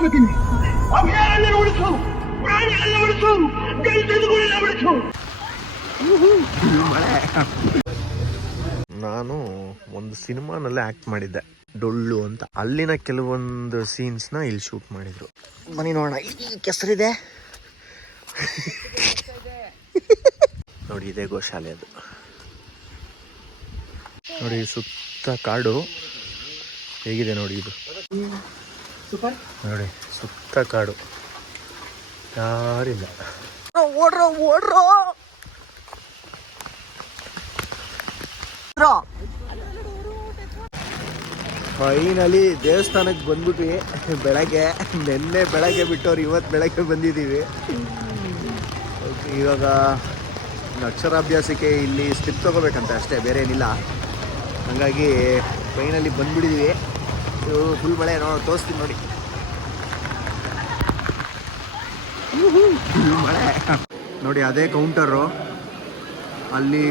ಕೇಳ್ಕೊತೀನಿ. ಅಭಯಾರಣ್ಯ ಉಳಿಸು, ಪ್ರಾಣಿಗಳನ್ನ ಉಳಿಸು, ಜಂತುಗಳನ್ನ ಉಳಿಸು. ನಾನು ಒಂದು ಸಿನಿಮಾನಲ್ಲೇ ಆಕ್ಟ್ ಮಾಡಿದ್ದೆ, ಡೊಳ್ಳು ಅಂತ. ಅಲ್ಲಿನ ಕೆಲವೊಂದು ಸೀನ್ಸ್ನ ಇಲ್ಲಿ ಶೂಟ್ ಮಾಡಿದ್ರು. ಬನ್ನಿ ನೋಡೋಣ. ಈ ಕೆಸರಿದೆ ನೋಡಿ, ಇದೆ ಗೋಶಾಲೆ. ಅದು ನೋಡಿ, ಸುತ್ತ ಕಾಡು ಹೇಗಿದೆ ನೋಡಿ. ಇದು ನೋಡಿ, ಸುತ್ತ ಕಾಡು, ಯಾರಿಲ್ಲ. ಓಡ್ರೋ ಓಡ್ರೋ. ಫೈನಲಿ ದೇವಸ್ಥಾನಕ್ಕೆ ಬಂದ್ಬಿಟ್ವಿ. ಬೆಳಗ್ಗೆ, ನಿನ್ನೆ ಬೆಳಗ್ಗೆ ಬಿಟ್ಟವ್ರು, ಇವತ್ತು ಬೆಳಗ್ಗೆ ಬಂದಿದ್ದೀವಿ. ಇವಾಗ ಅಕ್ಷರಾಭ್ಯಾಸಕ್ಕೆ ಇಲ್ಲಿ ಸ್ಟಿಪ್ ತೊಗೋಬೇಕಂತ ಅಷ್ಟೇ, ಬೇರೆ ಏನಿಲ್ಲ. ಹಾಗಾಗಿ ಫೈನಲಿ ಬಂದ್ಬಿಟ್ಟಿದ್ದೀವಿ. ಇದು ಫುಲ್ ಮಳೆ ತೋರಿಸ್ತೀನಿ ನೋಡಿ. ಮಳೆ ನೋಡಿ, ಅದೇ ಕೌಂಟರು. ಅಲ್ಲಿ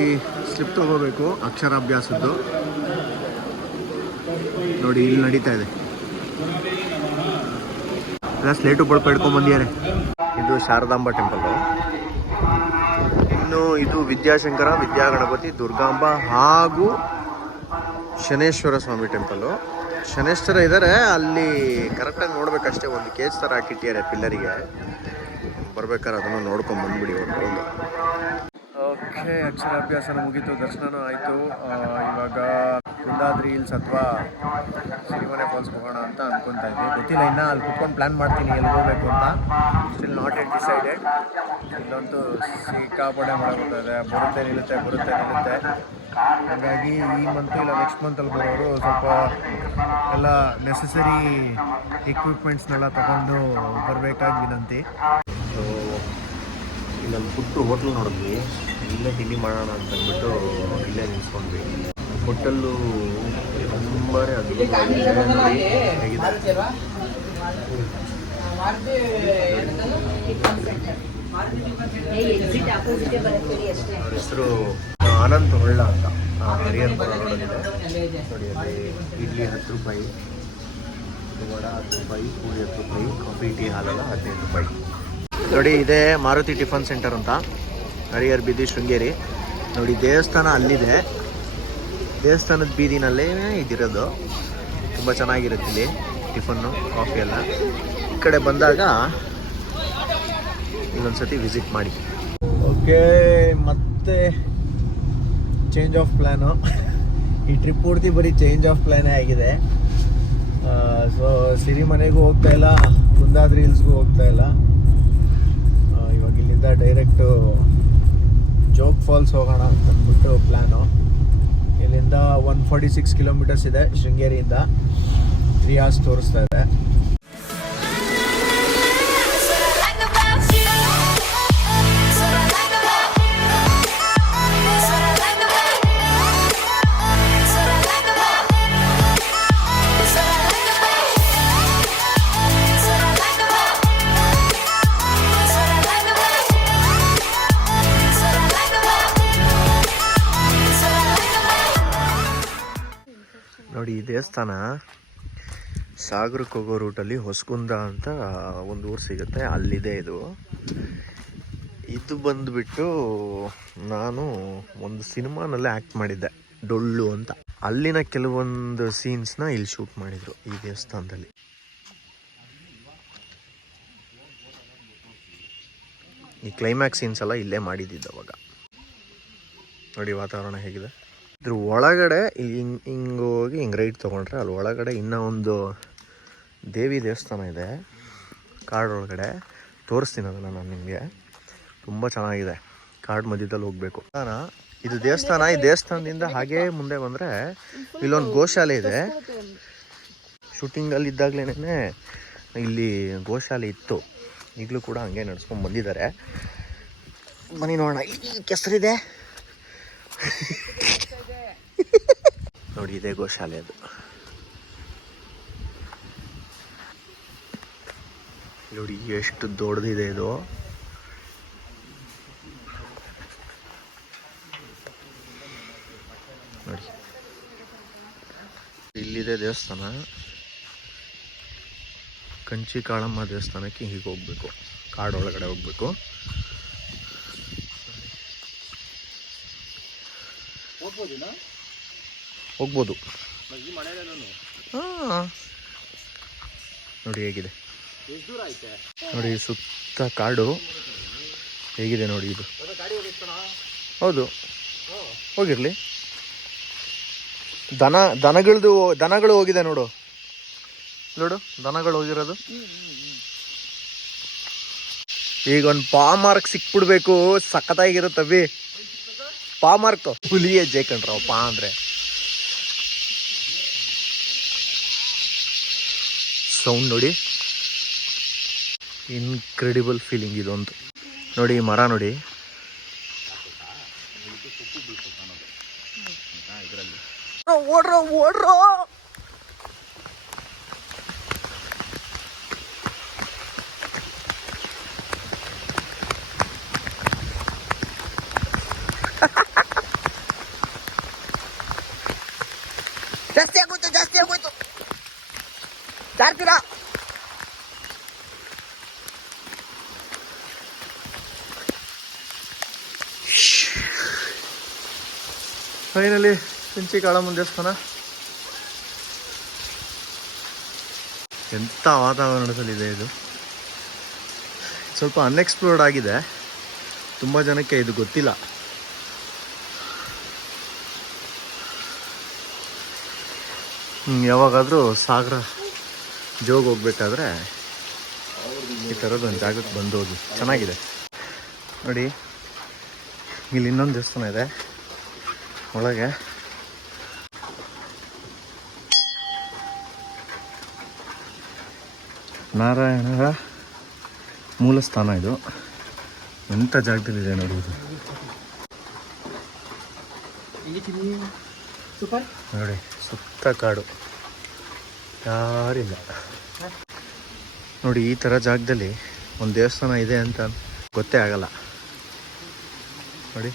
ಸ್ಲಿಪ್ ತಗೋಬೇಕು ಅಕ್ಷರಾಭ್ಯಾಸದ್ದು. ನೋಡಿ, ಇಲ್ಲಿ ನಡೀತಾ ಇದೆ. ಎಲ್ಲ ಸ್ಲೇಟು ಬಳ್ಪ ಹಿಡ್ಕೊಂಡ್ಬಂದಿದ್ದಾರೆ. ಇದು ಶಾರದಾಂಬ ಟೆಂಪಲ್ಲು. ಇನ್ನು ಇದು ವಿದ್ಯಾಶಂಕರ, ವಿದ್ಯಾಗಣಪತಿ, ದುರ್ಗಾಂಬ ಹಾಗೂ ಶನೇಶ್ವರ ಸ್ವಾಮಿ ಟೆಂಪಲ್ಲು. ಶನೇಶ್ವರ ಇದ್ದಾರೆ ಅಲ್ಲಿ, ಕರೆಕ್ಟಾಗಿ ನೋಡ್ಬೇಕಷ್ಟೇ. ಒಂದು ಕೇಜ್ ಥರ ಹಾಕಿಟ್ಟಿದ್ದಾರೆ ಪಿಲ್ಲರಿಗೆ. ಬರ್ಬೇಕಾದ್ರೆ ಅದನ್ನು ನೋಡ್ಕೊಂಡು ಬಂದ್ಬಿಡಿ ಒಂದು. ಓಕೆ, ಅಕ್ಷರಾಭ್ಯಾಸನ ಮುಗೀತು, ದರ್ಶನನೂ ಆಯಿತು. ಇವಾಗ ಕುಂದಾದ್ರಿ ಹಿಲ್ಸ್ ಅಥವಾ ಸಿರಿಮನೆ ಫಾಲ್ಸ್ ಹೋಗೋಣ ಅಂತ ಅಂದ್ಕೊತಾ ಇದ್ವಿ. ಗೊತ್ತಿಲ್ಲ ಇನ್ನು, ಅಲ್ಲಿ ಕುತ್ಕೊಂಡು ಪ್ಲ್ಯಾನ್ ಮಾಡ್ತೀನಿ ಎಲ್ಲಿ ಹೋಗಬೇಕು ಅಂತ. Still not yet decided. ಇಲ್ಲಂತೂ ಸಿಕ್ಕಾಪಟ್ಟೆ ಮಳೆ ಬರ್ತಾ ಇದೆ. ಬರುತ್ತೆ ನಿಲ್ಲುತ್ತೆ. ಹಾಗಾಗಿ ಈ ಮಂತು ಇಲ್ಲ ನೆಕ್ಸ್ಟ್ ಮಂತಲ್ಲಿ ಬರೋರು ಸ್ವಲ್ಪ ಎಲ್ಲ ನೆಸೆಸರಿ ಎಕ್ವಿಪ್ಮೆಂಟ್ಸ್ನೆಲ್ಲ ತಗೊಂಡು ಬರಬೇಕಾಗಿ ವಿನಂತಿ. ಸೊ ಇಲ್ಲೊಂದು ಪುಟ್ಟು ಹೋಟ್ಲ್ ನೋಡಿದ್ವಿ. ಇಲ್ಲೇ ತಿಂಡಿ ಮಾಡೋಣ ಅಂತ ಅಂದ್ಬಿಟ್ಟು ಇಲ್ಲೇ ನಿಲ್ಸ್ಕೊಂಡ್ವಿ. ಹೋಟೆಲ್ಲು ತುಂಬಾ ಹೇಗಿದೆ. ಅವ್ರ ಹೆಸರು ಅನಂತ್ ಹೊಳ್ಳ ಅಂತ, ಹರಿಹರಪುರ ರೋಡಲ್ಲಿದೆ ನೋಡಿ. ಅಲ್ಲಿ ಇಡ್ಲಿ 10 ರೂಪಾಯಿ, ವಡ 10 ರೂಪಾಯಿ, ಪೂರಿ 10 ರೂಪಾಯಿ, ಕಾಫಿ ಟೀ ಹಾಲೆಲ್ಲ 15 ರೂಪಾಯಿ ನೋಡಿ. ಇದೇ ಮಾರುತಿ ಟಿಫನ್ ಸೆಂಟರ್ ಅಂತ, ಹರಿಹರ ಬೀದಿ, ಶೃಂಗೇರಿ. ನೋಡಿ, ದೇವಸ್ಥಾನ ಅಲ್ಲಿದೆ. ದೇವಸ್ಥಾನದ ಬೀದಿನಲ್ಲೇ ಇದಿರೋದು. ತುಂಬ ಚೆನ್ನಾಗಿರುತ್ತೆ ಇಲ್ಲಿ ಟಿಫನ್ನು, ಕಾಫಿ ಎಲ್ಲ. ಈ ಕಡೆ ಬಂದಾಗ ಇಲ್ಲೊಂದ್ಸತಿ ವಿಸಿಟ್ ಮಾಡಿ. ಓಕೆ, ಮತ್ತೆ ಚೇಂಜ್ ಆಫ್ ಪ್ಲ್ಯಾನು. ಈ ಟ್ರಿಪ್ ಪೂರ್ತಿ ಬರೀ ಚೇಂಜ್ ಆಫ್ ಪ್ಲ್ಯಾನೇ ಆಗಿದೆ. ಸೊ ಸಿರಿಮನೆಗೂ ಹೋಗ್ತಾ ಇಲ್ಲ, ಕುಂದಾದ್ರಿ ಹಿಲ್ಸ್ಗೂ ಹೋಗ್ತಾ ಇಲ್ಲ. ಇವಾಗ ಇಲ್ಲಿಂದ ಡೈರೆಕ್ಟು ಜೋಗ್ ಫಾಲ್ಸ್ ಹೋಗೋಣ ಅಂತ ಅಂದ್ಬಿಟ್ಟು ಪ್ಲ್ಯಾನು. ಇಲ್ಲಿಂದ 146 ಕಿಲೋಮೀಟರ್ಸ್ ಇದೆ ಶೃಂಗೇರಿಯಿಂದ. 3 hours ತೋರಿಸ್ತಾ ಇದೆ. ನೋಡಿ, ಈ ದೇವಸ್ಥಾನ ಸಾಗರಕ್ಕೆ ಹೋಗೋ ರೂಟಲ್ಲಿ ಹೊಸಗುಂದ ಅಂತ ಒಂದು ಊರು ಸಿಗುತ್ತೆ, ಅಲ್ಲಿದೆ ಇದು. ಇದು ಬಂದುಬಿಟ್ಟು ನಾನು ಒಂದು ಸಿನಿಮಾನಲ್ಲೇ ಆ್ಯಕ್ಟ್ ಮಾಡಿದ್ದೆ, ಡೊಳ್ಳು ಅಂತ. ಅಲ್ಲಿನ ಕೆಲವೊಂದು ಸೀನ್ಸ್ನ ಇಲ್ಲಿ ಶೂಟ್ ಮಾಡಿದರು ಈ ದೇವಸ್ಥಾನದಲ್ಲಿ. ಈ ಕ್ಲೈಮ್ಯಾಕ್ಸ್ ಸೀನ್ಸ್ ಎಲ್ಲ ಇಲ್ಲೇ ಮಾಡಿದ್ದಿದ್ದು ಅವಾಗ. ನೋಡಿ ವಾತಾವರಣ ಹೇಗಿದೆ. ಇದ್ರ ಒಳಗಡೆ ಹಿಂಗೆ ಹೋಗಿ ಹಿಂಗೆ ರೈಟ್ ತೊಗೊಂಡ್ರೆ ಅಲ್ಲಿ ಒಳಗಡೆ ಇನ್ನೂ ಒಂದು ದೇವಿ ದೇವಸ್ಥಾನ ಇದೆ ಕಾಡೊಳಗಡೆ. ತೋರಿಸ್ತೀನಿ ಅದನ್ನು ನಾನು ನಿಮಗೆ. ತುಂಬ ಚೆನ್ನಾಗಿದೆ, ಕಾಡು ಮಧ್ಯದಲ್ಲಿ ಹೋಗಬೇಕು. ಇದು ದೇವಸ್ಥಾನ. ಈ ದೇವಸ್ಥಾನದಿಂದ ಹಾಗೇ ಮುಂದೆ ಬಂದರೆ ಇಲ್ಲೊಂದು ಗೋಶಾಲೆ ಇದೆ. ಶೂಟಿಂಗಲ್ಲಿ ಇದ್ದಾಗಲೇ ಇಲ್ಲಿ ಗೋಶಾಲೆ ಇತ್ತು, ಈಗಲೂ ಕೂಡ ಹಂಗೆ ನಡ್ಸ್ಕೊಂಡು ಬಂದಿದ್ದಾರೆ. ಬನ್ನಿ ನೋಡೋಣ. ಈ ಕೆಸರಿದೆ ನೋಡಿ, ಇದೆ ಗೋಶಾಲೆ. ಅದು ನೋಡಿ ಎಷ್ಟು ದೊಡ್ಡದಿದೆ ಇದು. ನೋಡಿ, ಇಲ್ಲಿದೆ ದೇವಸ್ಥಾನ. ಕಂಚಿ ಕಾಳಮ್ಮ ದೇವಸ್ಥಾನಕ್ಕೆ ಹೀಗೆ ಹೋಗಬೇಕು, ಕಾಡೊಳಗಡೆ ಹೋಗಬೇಕು. ಹೋಗ್ಬೋದು. ಹಾಂ ನೋಡಿ ಹೇಗಿದೆ ನೋಡಿ, ಸುತ್ತ ಕಾಡು ಹೇಗಿದೆ ನೋಡಿ. ಇದು ಹೌದು, ಹೋಗಿರಲಿ. ದನಗಳು ಹೋಗಿದೆ ನೋಡು ದನಗಳು ಹೋಗಿರೋದು. ಈಗ ಒಂದು ಪಾ ಮಾರ್ಕ್ ಸಿಕ್ಬಿಡ್ಬೇಕು, ಸಖತ್ತಾಗಿರುತ್ತವಿ. ಪಾ ಮಾರ್ಕ್ ಹುಲಿ ಹೆಜ್ಜೆ ಕಂಡ್ರ ಪಾ ಅಂದ್ರೆ ಸೌಂಡ್ ನೋಡಿ, ಇನ್ಕ್ರೆಡಿಬಲ್ ಫೀಲಿಂಗ್ ಇದೊಂದು. ನೋಡಿ ಈ ಮರ ನೋಡಿ, ಓಡ್ರೋ ಓಡ್ರೋ. ಜಾಸ್ತಿ ಆಗೋಯ್ತು ಜಾರ್ತೀರಾ. ಫೈನಲಿ ಕಂಚಿ ಕಾಳಮ್ಮನ ದೇವಸ್ಥಾನ. ಎಂಥ ವಾತಾವರಣದಲ್ಲಿದೆ ಇದು. ಸ್ವಲ್ಪ ಅನ್ಎಕ್ಸ್ಪ್ಲೋರ್ಡ್ ಆಗಿದೆ, ತುಂಬ ಜನಕ್ಕೆ ಇದು ಗೊತ್ತಿಲ್ಲ. ಯಾವಾಗಾದರೂ ಸಾಗರ ಜೋಗ ಹೋಗ್ಬೇಕಾದ್ರೆ ಈ ಥರದ್ದೊಂದು ಜಾಗಕ್ಕೆ ಬಂದು ಹೋಗಿ, ಚೆನ್ನಾಗಿದೆ ನೋಡಿ. ಇಲ್ಲಿ ಇನ್ನೊಂದು ದೇವಸ್ಥಾನ ಇದೆ ಒಳಗೆ. ನಾರಾಯಣರ ಮೂಲ ಸ್ಥಾನ ಇದು. ಎಂಥ ಜಾಗದಲ್ಲಿದೆ ನೋಡಿ ಇದು. ನೋಡಿ ಸುತ್ತ ಕಾಡು, ಯಾರಿಲ್ಲ ನೋಡಿ. ಈ ಥರ ಜಾಗದಲ್ಲಿ ಒಂದು ದೇವಸ್ಥಾನ ಇದೆ ಅಂತ ಗೊತ್ತೇ ಆಗಲ್ಲ ನೋಡಿ.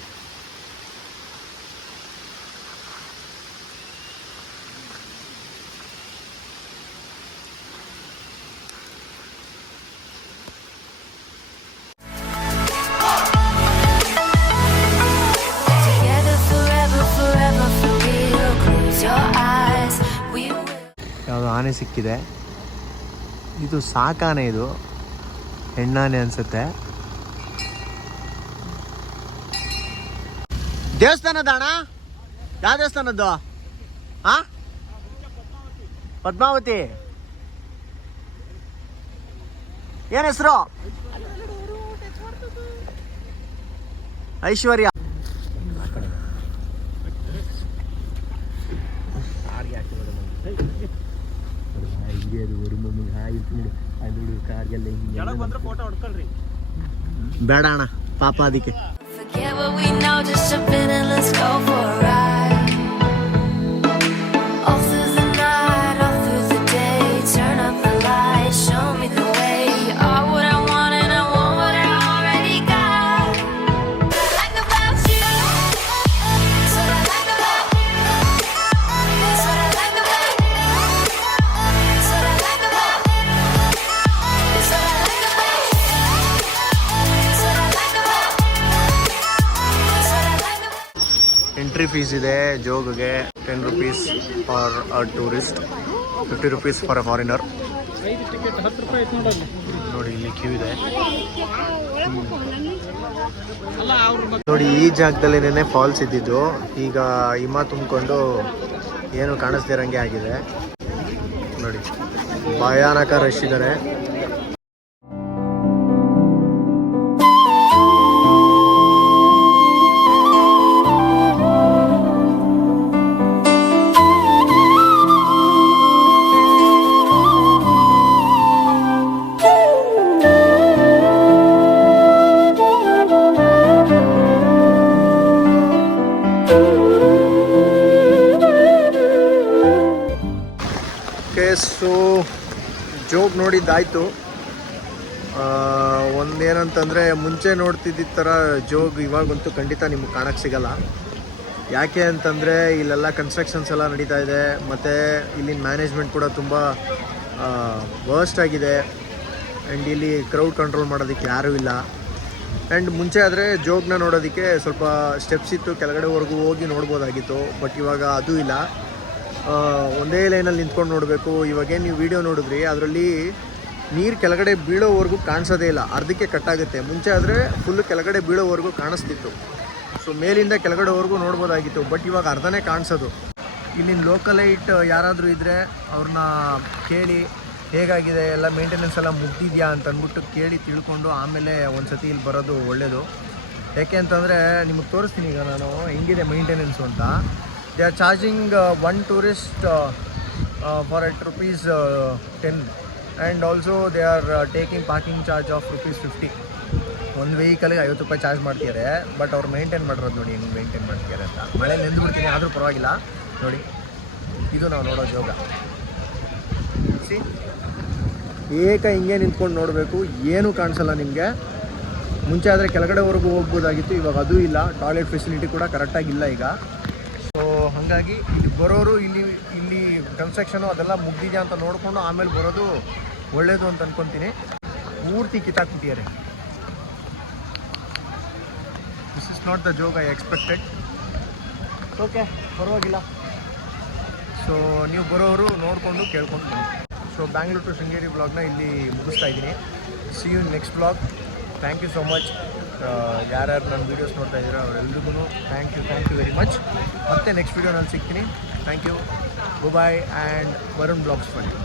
ಯಾವುದು ಆನೆ ಸಿಕ್ಕಿದೆ. ಇದು ಸಾಕಾನೆ, ಇದು ಹೆಣ್ಣಾನೆ ಅನ್ಸುತ್ತೆ. ದೇವಸ್ಥಾನದ ಅಣ್ಣ, ಯಾವ ದೇವಸ್ಥಾನದ್ದು? ಹಾ, ಪದ್ಮಾವತಿ. ಏನ್ ಹೆಸರು? ಐಶ್ವರ್ಯ. ಬೇಡ ಅಣ್ಣ ಪಾಪ ಅದಕ್ಕೆ. ಎಂಟ್ರಿ ಫೀಸ್ ಇದೆ ಜೋಗಿಗೆ, 10 rupees for a tourist, 50 rupees for a foreigner. ನೋಡಿ ಇಲ್ಲಿ ಕ್ಯೂ ಇದೆ ನೋಡಿ. ಈ ಜಾಗದಲ್ಲೇನೆ ಫಾಲ್ಸ್ ಇದ್ದಿದ್ದು, ಈಗ ಹಿಮ ತುಂಬಿಕೊಂಡು ಏನು ಕಾಣಿಸ್ದಿರಂಗೆ ಆಗಿದೆ ನೋಡಿ. ಭಯಾನಕ ರಶ್ ಇದ್ದಾರೆ. ಸೊ ಜೋಗ್ ನೋಡಿದ್ದಾಯಿತು. ಒಂದೇನಂತಂದರೆ ಮುಂಚೆ ನೋಡ್ತಿದ್ದ ಥರ ಜೋಗ್ ಇವಾಗಂತೂ ಖಂಡಿತ ನಿಮ್ಗೆ ಕಾಣಕ್ಕೆ ಸಿಗಲ್ಲ. ಯಾಕೆ ಅಂತಂದರೆ ಇಲ್ಲೆಲ್ಲ ಕನ್ಸ್ಟ್ರಕ್ಷನ್ಸ್ ಎಲ್ಲ ನಡೀತಾ ಇದೆ, ಮತ್ತು ಇಲ್ಲಿನ ಮ್ಯಾನೇಜ್ಮೆಂಟ್ ಕೂಡ ತುಂಬ ವರ್ಸ್ಟ್ ಆಗಿದೆ. ಆ್ಯಂಡ್ ಇಲ್ಲಿ ಕ್ರೌಡ್ ಕಂಟ್ರೋಲ್ ಮಾಡೋದಕ್ಕೆ ಯಾರೂ ಇಲ್ಲ. ಆ್ಯಂಡ್ ಮುಂಚೆ ಆದರೆ ಜೋಗ್ನ ನೋಡೋದಕ್ಕೆ ಸ್ವಲ್ಪ ಸ್ಟೆಪ್ಸ್ ಇತ್ತು, ಕೆಳಗಡೆವರೆಗೂ ಹೋಗಿ ನೋಡ್ಬೋದಾಗಿತ್ತು. ಬಟ್ ಇವಾಗ ಅದು ಇಲ್ಲ, ಒಂದೇ ಲೈನಲ್ಲಿ ನಿಂತ್ಕೊಂಡು ನೋಡಬೇಕು. ಇವಾಗೇನು ನೀವು ವೀಡಿಯೋ ನೋಡಿದ್ರಿ ಅದರಲ್ಲಿ ನೀರು ಕೆಳಗಡೆ ಬೀಳೋವರೆಗೂ ಕಾಣಿಸೋದೇ ಇಲ್ಲ, ಅರ್ಧಕ್ಕೆ ಕಟ್ಟಾಗುತ್ತೆ. ಮುಂಚೆ ಆದರೆ ಫುಲ್ಲು ಕೆಳಗಡೆ ಬೀಳೋವರೆಗೂ ಕಾಣಿಸ್ತಿತ್ತು. ಸೊ ಮೇಲಿಂದ ಕೆಳಗಡೆವರೆಗೂ ನೋಡ್ಬೋದಾಗಿತ್ತು, ಬಟ್ ಇವಾಗ ಅರ್ಧನೇ ಕಾಣಿಸೋದು. ಇಲ್ಲಿನ ಲೋಕಲೈಟ್ ಯಾರಾದರೂ ಇದ್ದರೆ ಅವ್ರನ್ನ ಕೇಳಿ ಹೇಗಾಗಿದೆ, ಎಲ್ಲ ಮೇಂಟೆನೆನ್ಸ್ ಎಲ್ಲ ಮುಗ್ದಿದೆಯಾ ಅಂತ ಅಂದ್ಬಿಟ್ಟು ಕೇಳಿ ತಿಳ್ಕೊಂಡು ಆಮೇಲೆ ಒಂದು ಸತಿ ಇಲ್ಲಿ ಬರೋದು ಒಳ್ಳೆಯದು. ಯಾಕೆ ಅಂತಂದರೆ ನಿಮಗೆ ತೋರಿಸ್ತೀನಿ ಈಗ ನಾನು ಹೆಂಗಿದೆ ಮೇಂಟೆನೆನ್ಸು ಅಂತ. They are charging one tourist for ₹10 and also they are taking parking charge of ₹50. ಒಂದು ವೆಹಿಕಲ್ಗೆ ₹50 ಚಾರ್ಜ್ ಮಾಡ್ತಿದ್ದಾರೆ. ಬಟ್ ಅವ್ರು ಮೇಂಟೈನ್ ಮಾಡಿರೋದು ನೋಡಿ ಹೆಂಗೆ ಮೇಂಟೈನ್ ಮಾಡ್ತಿದ್ದಾರೆ ಅಂತ. ಮಳೆ ನೆಂದ್ಬಿಡ್ತೀನಿ ಆದರೂ ಪರವಾಗಿಲ್ಲ. ನೋಡಿ ಇದು ನಾವು ನೋಡೋ ಜಾಗ. ಸಿ ಏಕ ಹಿಂಗೆ ನಿಂತ್ಕೊಂಡು ನೋಡಬೇಕು, ಏನೂ ಕಾಣಿಸಲ್ಲ ನಿಮಗೆ. ಮುಂಚೆ ಆದರೆ ಕೆಳಗಡೆವರೆಗೂ ಹೋಗ್ಬೋದಾಗಿತ್ತು, ಇವಾಗ ಅದೂ ಇಲ್ಲ. ಟಾಯ್ಲೆಟ್ ಫೆಸಿಲಿಟಿ ಕೂಡ ಕರೆಕ್ಟಾಗಿಲ್ಲ ಈಗ. ಸೊ ಹಾಗಾಗಿ ಇಲ್ಲಿ ಬರೋರು ಇಲ್ಲಿ ಕನ್ಸ್ಟ್ರಕ್ಷನು ಅದೆಲ್ಲ ಮುಗ್ದಿದೆಯಾ ಅಂತ ನೋಡಿಕೊಂಡು ಆಮೇಲೆ ಬರೋದು ಒಳ್ಳೆಯದು ಅಂತ ಅಂದ್ಕೊತೀನಿ. ಪೂರ್ತಿ ಕಿತ್ತಾಕ್ಬಿಟ್ಟಿದ್ದಾರೆ. This is not the Jog I expected. Okay, ಪರವಾಗಿಲ್ಲ. ಸೊ ನೀವು ಬರೋರು ನೋಡಿಕೊಂಡು ಕೇಳ್ಕೊಂಡು ಬನ್ನಿ. ಸೊ ಬ್ಯಾಂಗ್ಳೂರ್ ಟು ಶೃಂಗೇರಿ ವ್ಲಾಗ್ನ ಇಲ್ಲಿ ಮುಗಿಸ್ತಾ ಇದ್ದೀನಿ. See you next vlog. Thank you so much. ಯಾರ್ಯಾರು ನನ್ನ ವೀಡಿಯೋಸ್ ನೋಡ್ತಾ ಇದ್ದೀರಾ ಅವರೆಲ್ರಿಗೂ ಥ್ಯಾಂಕ್ ಯು ವೆರಿ ಮಚ್. ಮತ್ತೆ ನೆಕ್ಸ್ಟ್ ವೀಡಿಯೋ ನಾನು ಸಿಗ್ತೀನಿ. Thank you. Bye and Varun blogs for you.